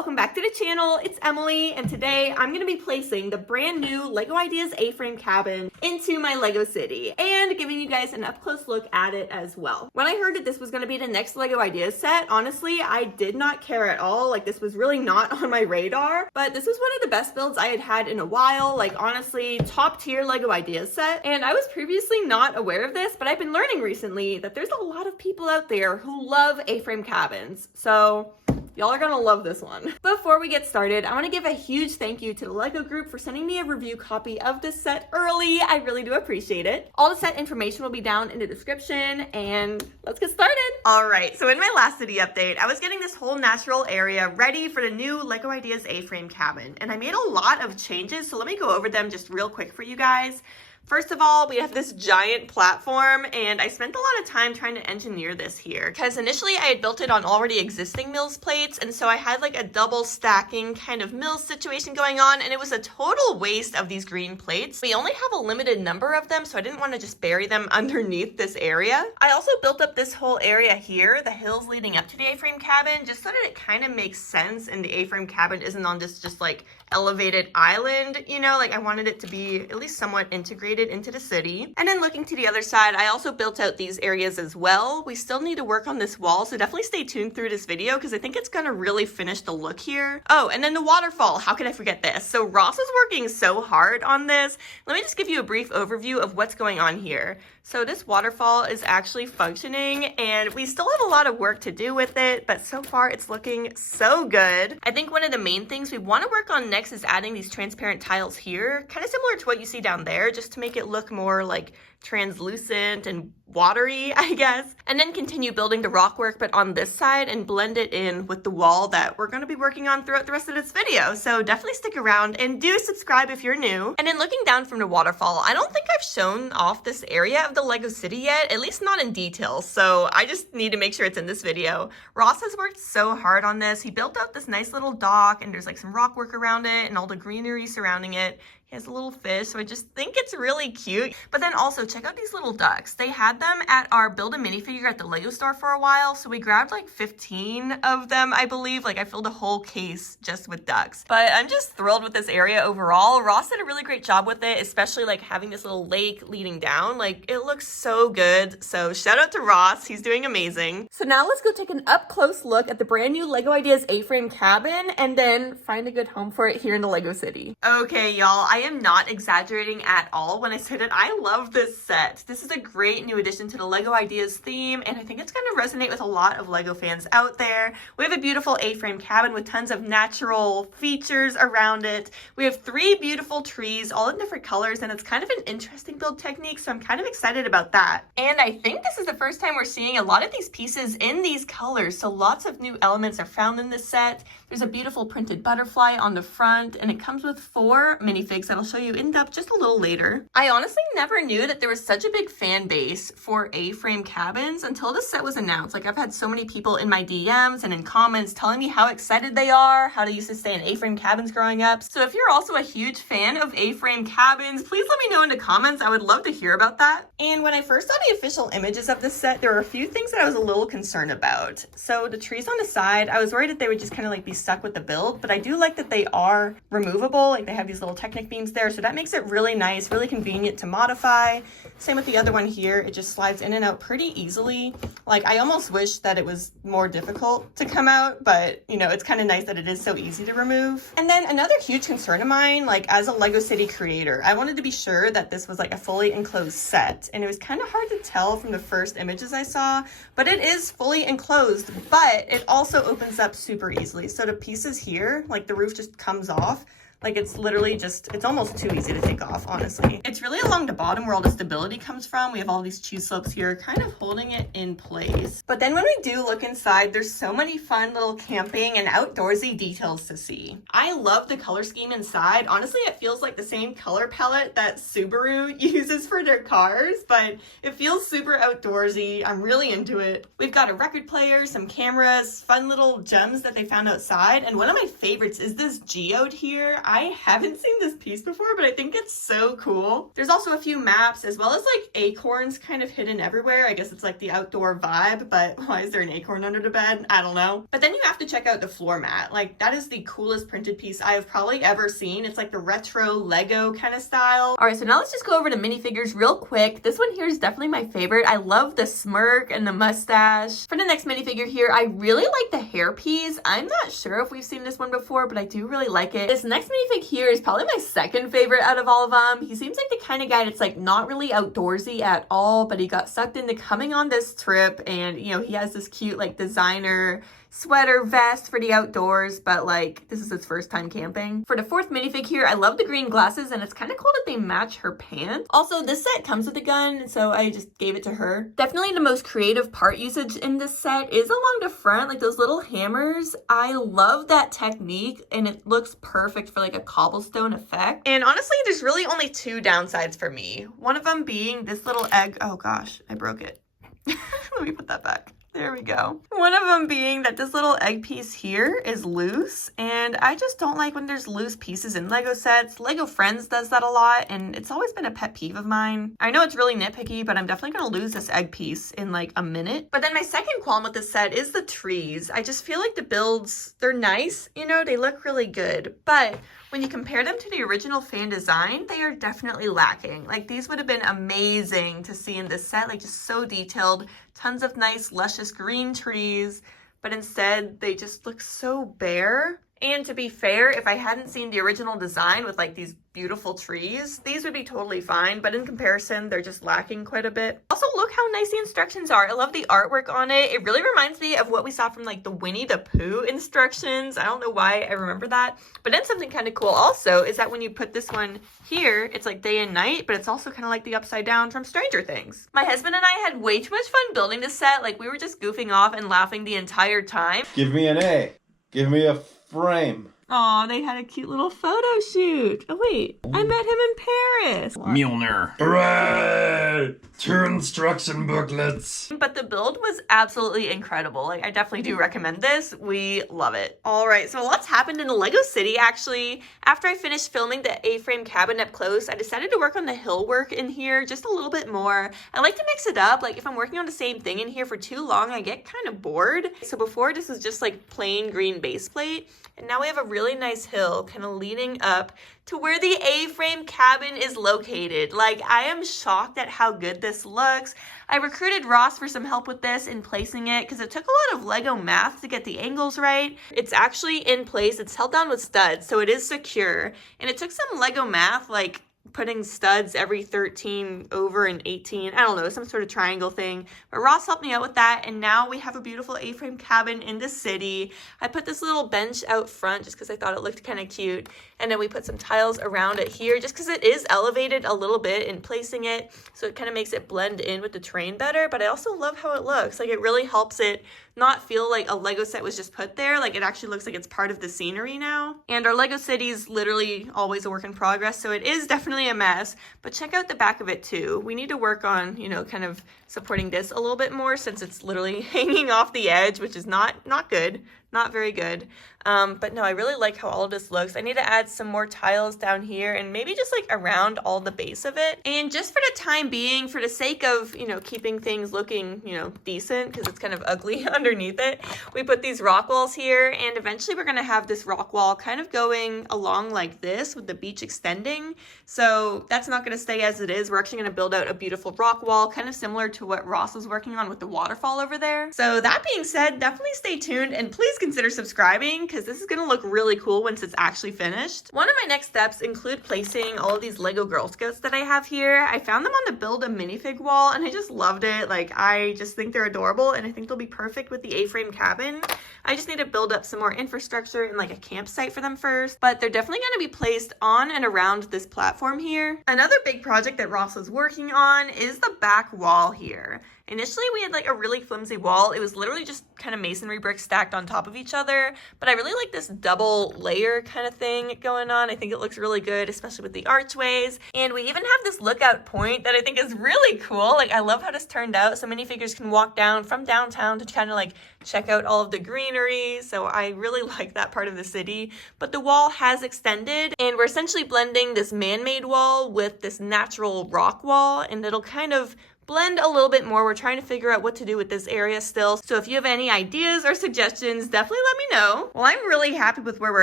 welcome back to the channel. It's Emily, and today I'm going to be placing the brand new LEGO Ideas A-frame cabin into my LEGO city and giving you guys an up-close look at it as well. When I heard that this was going to be the next LEGO Ideas set, honestly, I did not care at all. Like, this was really not on my radar, but this was one of the best builds I had had in a while. Like, honestly, top tier LEGO Ideas set. And I was previously not aware of this, but I've been learning recently that there's a lot of people out there who love A-frame cabins. So y'all are gonna love this one. Before we get started, I want to give a huge thank you to the LEGO group for sending me a review copy of this set early. I really do appreciate it. All the set information will be down in the description, and let's get started. All right, so in my last city update, I was getting this whole natural area ready for the new LEGO Ideas A-frame cabin, and I made a lot of changes, so let me go over them just real quick for you guys. First of all, we have this giant platform, and I spent a lot of time trying to engineer this here because initially I had built it on already existing mills plates, and so I had like a double stacking kind of mill situation going on, and it was a total waste of these green plates. We only have a limited number of them, so I didn't want to just bury them underneath this area. I also built up this whole area here, the hills leading up to the A-frame cabin, just so that it kind of makes sense and the A-frame cabin isn't on this just like elevated island, you know, like I wanted it to be at least somewhat integrated into the city. And then looking to the other side, I also built out these areas as well. We still need to work on this wall, so definitely stay tuned through this video because I think it's gonna really finish the look here. Oh, and then the waterfall, how could I forget this? So Ross is working so hard on this. Let me just give you a brief overview of what's going on here. So this waterfall is actually functioning, and we still have a lot of work to do with it, but so far it's looking so good. I think one of the main things we want to work on next is adding these transparent tiles here, kind of similar to what you see down there, just to make it look more like translucent and watery, I guess. And then continue building the rock work, but on this side, and blend it in with the wall that we're going to be working on throughout the rest of this video. So definitely stick around and do subscribe if you're new. And then looking down from the waterfall, I don't think I've shown off this area of the LEGO city yet, at least not in detail. So I just need to make sure it's in this video. Ross has worked so hard on this. He built out this nice little dock, and there's like some rock work around it and all the greenery surrounding it. He has a little fish, so I just think it's really cute. But then also, check out these little ducks. They had them at our build a minifigure at the LEGO store for a while, so we grabbed like 15 of them, I believe. Like, I filled a whole case just with ducks. But I'm just thrilled with this area overall. Ross did a really great job with it, especially like having this little lake leading down. Like, it looks so good. So shout out to Ross. He's doing amazing. So now let's go take an up-close look at the brand new LEGO Ideas A-frame cabin and then find a good home for it here in the LEGO city. Okay, y'all, I am not exaggerating at all when I say that I love this set. This is a great new addition to the LEGO Ideas theme, and I think it's going to resonate with a lot of LEGO fans out there. We have a beautiful A-frame cabin with tons of natural features around it. We have 3 beautiful trees, all in different colors, and it's kind of an interesting build technique, so I'm kind of excited about that. And I think this is the first time we're seeing a lot of these pieces in these colors, so lots of new elements are found in this set. There's a beautiful printed butterfly on the front, and it comes with 4 minifigs that I'll show you in depth just a little later. I honestly never knew that there was such a big fan base for A-frame cabins until this set was announced. Like, I've had so many people in my DMs and in comments telling me how excited they are, how they used to stay in A-frame cabins growing up. So if you're also a huge fan of A-frame cabins, please let me know in the comments. I would love to hear about that. And when I first saw the official images of this set, there were a few things that I was a little concerned about. So the trees on the side, I was worried that they would just kind of like be stuck with the build, but I do like that they are removable. Like, they have these little Technic beams there, so that makes it really nice, really convenient to modify. Same with the other one here. It just slides in and out pretty easily. Like, I almost wish that it was more difficult to come out, but you know, it's kind of nice that it is so easy to remove. And then another huge concern of mine, like as a LEGO City creator, I wanted to be sure that this was like a fully enclosed set, and it was kind of hard to tell from the first images I saw, but it is fully enclosed, but it also opens up super easily. So the pieces here, like the roof just comes off. Like, it's literally just, it's almost too easy to take off, honestly. It's really along the bottom where all the stability comes from. We have all these cheese slopes here kind of holding it in place. But then when we do look inside, there's so many fun little camping and outdoorsy details to see. I love the color scheme inside. Honestly, it feels like the same color palette that Subaru uses for their cars, but it feels super outdoorsy. I'm really into it. We've got a record player, some cameras, fun little gems that they found outside, and one of my favorites is this geode here. I haven't seen this piece before, but I think it's so cool. There's also a few maps as well as like acorns kind of hidden everywhere. I guess it's like the outdoor vibe, but why is there an acorn under the bed? I don't know. But then you have to check out the floor mat. Like that is the coolest printed piece I have probably ever seen. It's like the retro Lego kind of style. All right, so now let's just go over to minifigures real quick. This one here is definitely my favorite. I love the smirk and the mustache. For the next minifigure here, I really like the hair piece. I'm not sure if we've seen this one before, but I do really like it. This next minifig here is probably my second favorite out of all of them. He seems like the kind of guy that's like not really outdoorsy at all, but he got sucked into coming on this trip, and you know, he has this cute like designer sweater vest for the outdoors, but like this is his first time camping. For the fourth minifig here, I love the green glasses, and it's kind of cool that they match her pants. Also, this set comes with a gun, so I just gave it to her. Definitely the most creative part usage in this set is along the front, like those little hammers. I love that technique, and it looks perfect for like a cobblestone effect. And honestly, there's really only two downsides for me. One of them being this little egg. Oh gosh, I broke it. Let me put that back. There we go. One of them being that this little egg piece here is loose, and I just don't like when there's loose pieces in Lego sets. Lego Friends does that a lot, and it's always been a pet peeve of mine. I know it's really nitpicky, but I'm definitely gonna lose this egg piece in like a minute. But then my second qualm with this set is the trees. I just feel like the builds, they're nice, you know, they look really good, but when you compare them to the original fan design, they are definitely lacking. Like these would have been amazing to see in this set, like just so detailed, tons of nice luscious green trees, but instead they just look so bare. And to be fair, if I hadn't seen the original design with like these beautiful trees, these would be totally fine, but in comparison, they're just lacking quite a bit. Also, look how nice the instructions are. I love the artwork on it. It really reminds me of what we saw from like the Winnie the Pooh instructions. I don't know why I remember that, but then something kind of cool also is that when you put this one here, it's like day and night, but it's also kind of like the upside down from Stranger Things. My husband and I had way too much fun building this set. Like we were just goofing off and laughing the entire time. Give me an A. Give me a frame. Aw, they had a cute little photo shoot. Oh wait, I met him in Paris. Mjolnir. Hooray! 2 instruction booklets. But the build was absolutely incredible. Like, I definitely do recommend this. We love it. All right, so lots happened in the Lego City, actually. After I finished filming the A-frame cabin up close, I decided to work on the hill work in here just a little bit more. I like to mix it up. Like, if I'm working on the same thing in here for too long, I get kind of bored. So before, this was just like plain green base plate. And now we have a really nice hill kind of leading up to where the A-frame cabin is located. Like, I am shocked at how good this looks. I recruited Ross for some help with this in placing it because it took a lot of Lego math to get the angles right. It's actually in place. It's held down with studs, so it is secure. And it took some Lego math, like putting studs every 13 over and 18, I don't know, some sort of triangle thing. But Ross helped me out with that, and now we have a beautiful A-frame cabin in the city. I put this little bench out front just because I thought it looked kind of cute, and then we put some tiles around it here just because it is elevated a little bit in placing it, so it kind of makes it blend in with the terrain better. But I also love how it looks. Like, it really helps it not feel like a Lego set was just put there. Like, it actually looks like it's part of the scenery now. And our Lego city's literally always a work in progress, so it is definitely a mess. But check out the back of it too. We need to work on, you know, kind of supporting this a little bit more since it's literally hanging off the edge, which is not good. Not very good. But no, I really like how all of this looks. I need to add some more tiles down here and maybe just like around all the base of it. And just for the time being, for the sake of, you know, keeping things looking, you know, decent, because it's kind of ugly underneath it, we put these rock walls here, and eventually we're gonna have this rock wall kind of going along like this with the beach extending. So that's not gonna stay as it is. We're actually gonna build out a beautiful rock wall, kind of similar to what Ross was working on with the waterfall over there. So that being said, definitely stay tuned and please consider subscribing because this is going to look really cool once it's actually finished. One of my next steps include placing all of these Lego Girl Scouts that I have here. I found them on the Build a Minifig wall and I just loved it. Like, I just think they're adorable and I think they'll be perfect with the A-frame cabin. I just need to build up some more infrastructure and like a campsite for them first, but they're definitely going to be placed on and around this platform here. Another big project that Ross was working on is the back wall here. Initially, we had like a really flimsy wall. It was literally just kind of masonry bricks stacked on top of each other, but I really like this double layer kind of thing going on. I think it looks really good, especially with the archways. And we even have this lookout point that I think is really cool. Like, I love how this turned out. So minifigures can walk down from downtown to kind of like check out all of the greenery. So I really like that part of the city. But the wall has extended, and we're essentially blending this man-made wall with this natural rock wall, and it'll kind of blend a little bit more. We're trying to figure out what to do with this area still. So if you have any ideas or suggestions, definitely let me know. Well, I'm really happy with where we're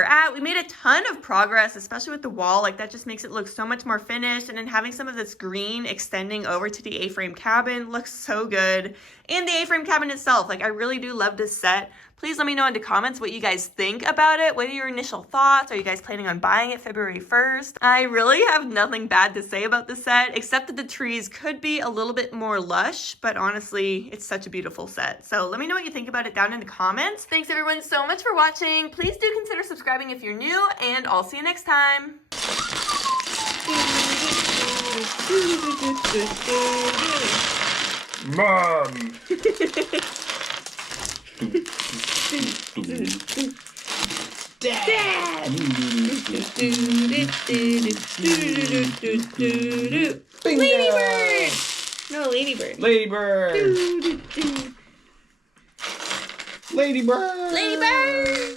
at. We made a ton of progress, especially with the wall. Like, that just makes it look so much more finished. And then having some of this green extending over to the A-frame cabin looks so good. And the A-frame cabin itself, like, I really do love this set. Please let me know in the comments what you guys think about it. What are your initial thoughts? Are you guys planning on buying it February 1st? I really have nothing bad to say about the set, except that the trees could be a little bit more lush, but honestly, it's such a beautiful set. So let me know what you think about it down in the comments. Thanks everyone so much for watching. Please do consider subscribing if you're new, and I'll see you next time. Mom! Dad! Ladybird! No, ladybird. Ladybird! Ladybird! Ladybird!